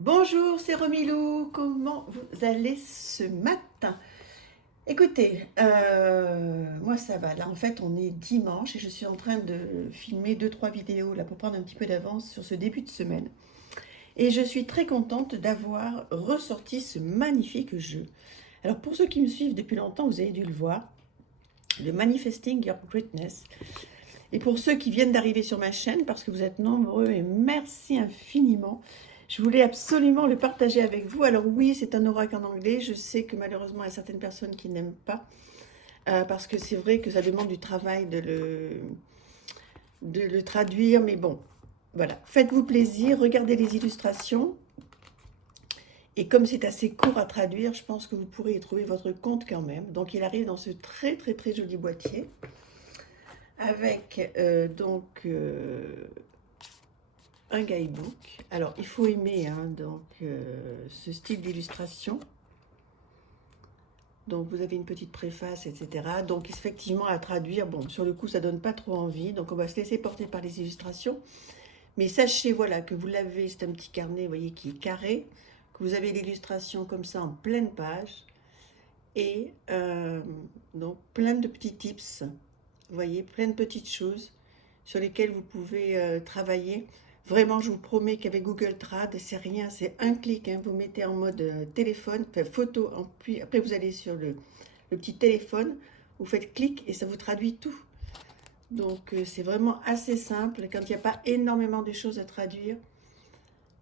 Bonjour, c'est Romilou. Comment vous allez ce matin? Écoutez, moi ça va. Là, en fait, on est dimanche et je suis en train de filmer deux, trois vidéos là pour prendre un petit peu d'avance sur ce début de semaine. Et je suis très contente d'avoir ressorti ce magnifique jeu. Alors, pour ceux qui me suivent depuis longtemps, vous avez dû le voir, le Manifesting Your Greatness. Et pour ceux qui viennent d'arriver sur ma chaîne, parce que vous êtes nombreux et merci infiniment, je voulais absolument le partager avec vous. Alors oui, c'est un oracle en anglais. Je sais que malheureusement, il y a certaines personnes qui n'aiment pas, parce que c'est vrai que ça demande du travail de le traduire. Mais bon, voilà. Faites-vous plaisir, regardez les illustrations. Et comme c'est assez court à traduire, je pense que vous pourrez y trouver votre compte quand même. Donc il arrive dans ce très très très joli boîtier avec un guidebook. Alors, il faut aimer ce style d'illustration. Donc, vous avez une petite préface, etc. Donc, effectivement, à traduire, bon, sur le coup, ça donne pas trop envie. Donc, on va se laisser porter par les illustrations. Mais sachez, voilà, que vous l'avez, c'est un petit carnet, vous voyez, qui est carré, que vous avez l'illustration comme ça en pleine page. Et donc, plein de petits tips, vous voyez, plein de petites choses sur lesquelles vous pouvez travailler. Vraiment, je vous promets qu'avec Google Trad, c'est rien, c'est un clic, hein, vous mettez en mode téléphone, enfin photo, puis après vous allez sur le petit téléphone, vous faites clic et ça vous traduit tout. Donc c'est vraiment assez simple. Quand il n'y a pas énormément de choses à traduire,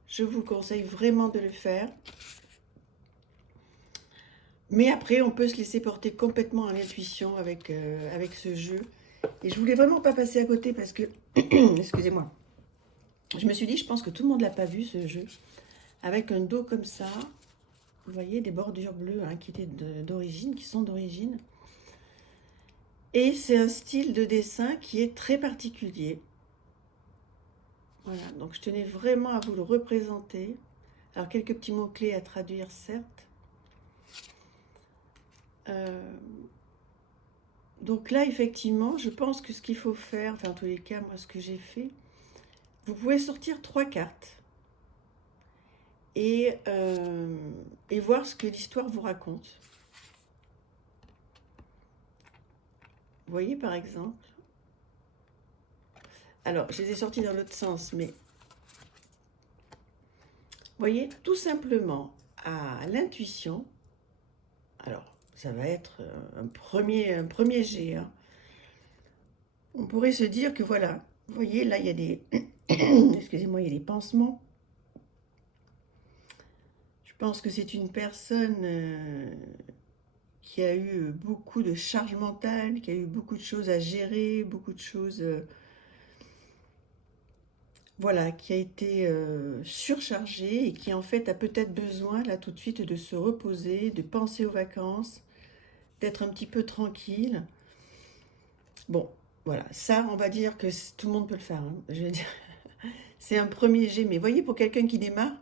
je vous conseille vraiment de le faire. Mais après, on peut se laisser porter complètement à l'intuition avec ce jeu. Et je voulais vraiment pas passer à côté parce que, excusez-moi, je me suis dit, je pense que tout le monde l'a pas vu ce jeu. Avec un dos comme ça, vous voyez, des bordures bleues hein, qui sont d'origine. Et c'est un style de dessin qui est très particulier. Voilà, donc je tenais vraiment à vous le représenter. Alors, quelques petits mots-clés à traduire, certes. Euh, donc là, effectivement, je pense que ce qu'il faut faire, enfin en tous les cas, moi ce que j'ai fait, vous pouvez sortir 3 cartes et, euh, et voir ce que l'histoire vous raconte. Vous voyez par exemple, alors je les ai sortis dans l'autre sens, mais vous voyez tout simplement à l'intuition, alors ça va être un premier jet, hein. On pourrait se dire que voilà, vous voyez là il y a des, excusez-moi, il y a des pansements. Je pense que c'est une personne qui a eu beaucoup de charge mentale, qui a eu beaucoup de choses à gérer, beaucoup de choses, voilà, qui a été surchargée et qui en fait a peut-être besoin là tout de suite de se reposer, de penser aux vacances, d'être un petit peu tranquille. Bon, voilà, ça on va dire que tout le monde peut le faire, hein. Je veux dire, c'est un premier jet, mais voyez pour quelqu'un qui démarre,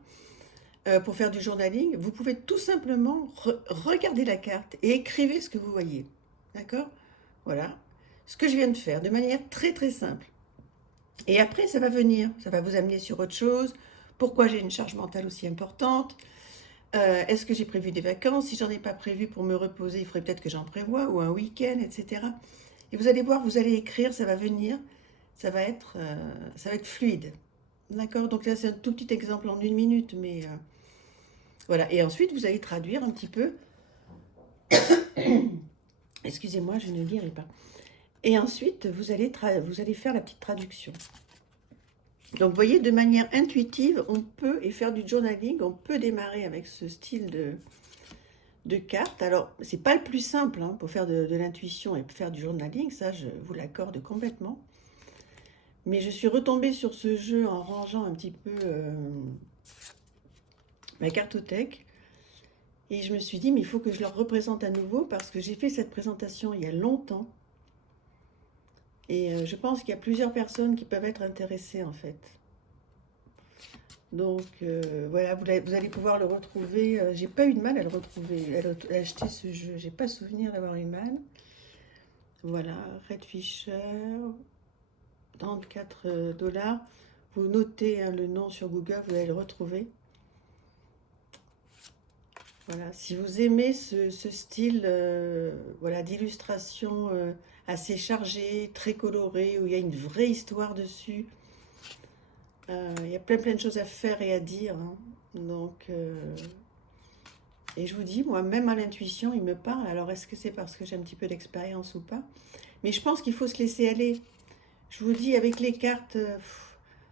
pour faire du journaling, vous pouvez tout simplement regarder la carte et écrivez ce que vous voyez. D'accord? Voilà. Ce que je viens de faire, de manière très très simple. Et après, ça va venir. Ça va vous amener sur autre chose. Pourquoi j'ai une charge mentale aussi importante? Est-ce que j'ai prévu des vacances? Si j'en ai pas prévu pour me reposer, il faudrait peut-être que j'en prévoie, ou un week-end, etc. Et vous allez voir, vous allez écrire, ça va venir. Ça va être fluide. D'accord? Donc là, c'est un tout petit exemple en 1 minute, mais voilà. Et ensuite, vous allez traduire un petit peu. Excusez-moi, je ne lirai pas. Et ensuite, vous allez faire la petite traduction. Donc, vous voyez, de manière intuitive, on peut, et faire du journaling, on peut démarrer avec ce style de carte. Alors, c'est pas le plus simple hein, pour faire de l'intuition et faire du journaling, ça, je vous l'accorde complètement. Mais je suis retombée sur ce jeu en rangeant un petit peu ma cartothèque. Et je me suis dit, mais il faut que je leur représente à nouveau parce que j'ai fait cette présentation il y a longtemps. Et je pense qu'il y a plusieurs personnes qui peuvent être intéressées en fait. Donc voilà, vous allez pouvoir le retrouver. J'ai pas eu de mal à le retrouver, à acheter ce jeu. J'ai pas souvenir d'avoir eu mal. Voilà, Red Fisher, 34 $. Vous notez hein, le nom sur Google, vous allez le retrouver. Voilà, si vous aimez ce style voilà, d'illustration assez chargé, très coloré, où il y a une vraie histoire dessus, il y a plein de choses à faire et à dire, hein. Donc, et je vous dis, moi, même à l'intuition, il me parle. Alors, est-ce que c'est parce que j'ai un petit peu d'expérience ou pas? Mais je pense qu'il faut se laisser aller. Je vous dis, avec les cartes,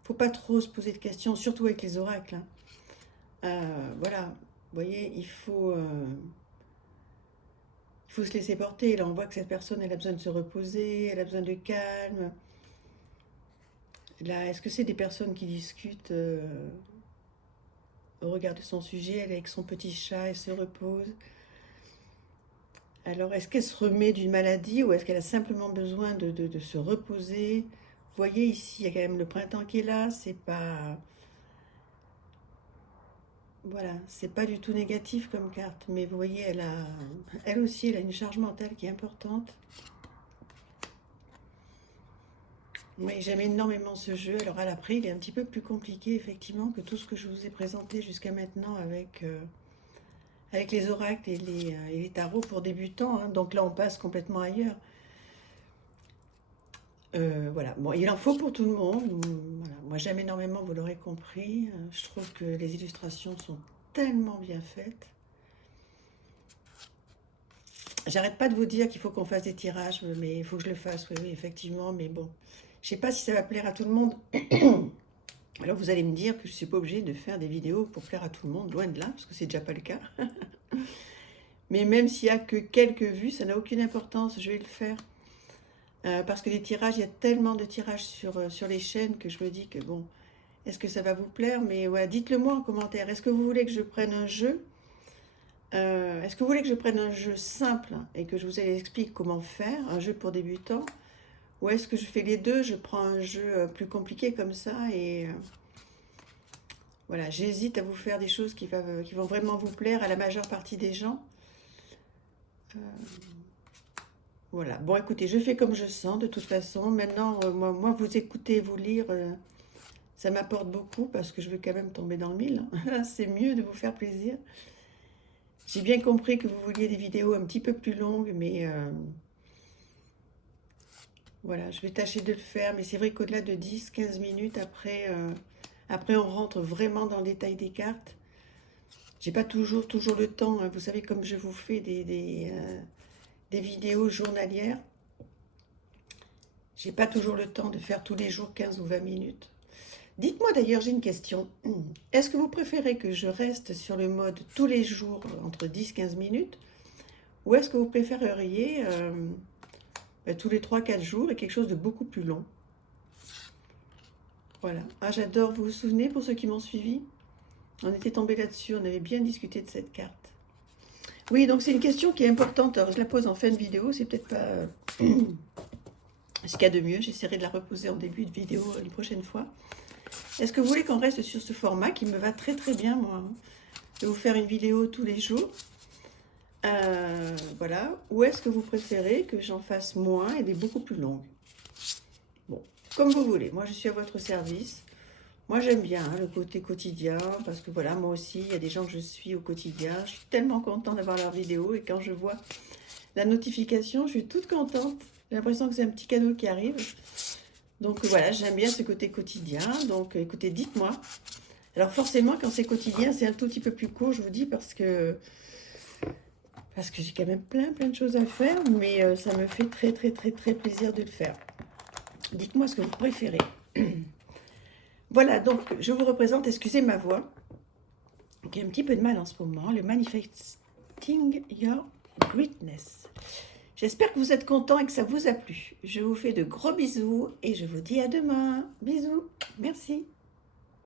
faut pas trop se poser de questions, surtout avec les oracles, hein. Voilà, vous voyez, il faut se laisser porter. Là, on voit que cette personne, elle a besoin de se reposer, elle a besoin de calme. Là, est-ce que c'est des personnes qui discutent au regard de son sujet, elle est avec son petit chat, elle se repose. Alors, est-ce qu'elle se remet d'une maladie ou est-ce qu'elle a simplement besoin de se reposer? Vous voyez ici, il y a quand même le printemps qui est là, c'est pas... Voilà, c'est pas du tout négatif comme carte, mais vous voyez, elle aussi, elle a une charge mentale qui est importante. Oui, j'aime énormément ce jeu. Alors à l'après, il est un petit peu plus compliqué, effectivement, que tout ce que je vous ai présenté jusqu'à maintenant avec les oracles et les tarots pour débutants, hein. Donc là, on passe complètement ailleurs. Voilà, bon, il en faut pour tout le monde. Voilà. Moi, j'aime énormément, vous l'aurez compris. Je trouve que les illustrations sont tellement bien faites. J'arrête pas de vous dire qu'il faut qu'on fasse des tirages, mais il faut que je le fasse, oui, oui, effectivement. Mais bon, je sais pas si ça va plaire à tout le monde. Alors vous allez me dire que je ne suis pas obligée de faire des vidéos pour plaire à tout le monde, loin de là, parce que c'est déjà pas le cas. Mais même s'il n'y a que quelques vues, ça n'a aucune importance, je vais le faire. Parce que les tirages, il y a tellement de tirages sur les chaînes que je me dis que bon, est-ce que ça va vous plaire? Mais voilà, dites-le moi en commentaire. Est-ce que vous voulez que je prenne un jeu? Est-ce que vous voulez que je prenne un jeu simple et que je vous explique comment faire, un jeu pour débutants? Ou est-ce que je fais les deux, je prends un jeu plus compliqué comme ça et voilà, j'hésite à vous faire des choses qui vont vraiment vous plaire à la majeure partie des gens. Euh, voilà, bon écoutez, je fais comme je sens de toute façon. Maintenant, moi vous écouter, vous lire, ça m'apporte beaucoup parce que je veux quand même tomber dans le mille, hein. C'est mieux de vous faire plaisir. J'ai bien compris que vous vouliez des vidéos un petit peu plus longues, mais voilà, je vais tâcher de le faire. Mais c'est vrai qu'au-delà de 10-15 minutes, après on rentre vraiment dans le détail des cartes. J'ai pas toujours le temps, hein. Vous savez, comme je vous fais des vidéos journalières, j'ai pas toujours le temps de faire tous les jours 15 ou 20 minutes. Dites-moi d'ailleurs, j'ai une question. Est-ce que vous préférez que je reste sur le mode tous les jours entre 10-15 minutes ou est-ce que vous préféreriez tous les 3-4 jours et quelque chose de beaucoup plus long? Voilà. Ah, j'adore, vous vous souvenez pour ceux qui m'ont suivi? On était tombé là-dessus, on avait bien discuté de cette carte. Oui, donc c'est une question qui est importante. Alors, je la pose en fin de vidéo, c'est peut-être pas ce qu'il y a de mieux. J'essaierai de la reposer en début de vidéo une prochaine fois. Est-ce que vous voulez qu'on reste sur ce format qui me va très très bien, moi, hein, de vous faire une vidéo tous les jours? Voilà. Ou est-ce que vous préférez que j'en fasse moins et des beaucoup plus longues? Bon, comme vous voulez. Moi, je suis à votre service. Moi, j'aime bien hein, le côté quotidien, parce que voilà, moi aussi, il y a des gens que je suis au quotidien. Je suis tellement contente d'avoir leurs vidéos, et quand je vois la notification, je suis toute contente. J'ai l'impression que c'est un petit cadeau qui arrive. Donc voilà, j'aime bien ce côté quotidien. Donc écoutez, dites-moi. Alors forcément, quand c'est quotidien, c'est un tout petit peu plus court, je vous dis, parce que j'ai quand même plein de choses à faire, mais ça me fait très plaisir de le faire. Dites-moi ce que vous préférez. Voilà, donc je vous représente, excusez ma voix, qui a un petit peu de mal en ce moment, le Manifesting Your Greatness. J'espère que vous êtes contents et que ça vous a plu. Je vous fais de gros bisous et je vous dis à demain. Bisous, merci.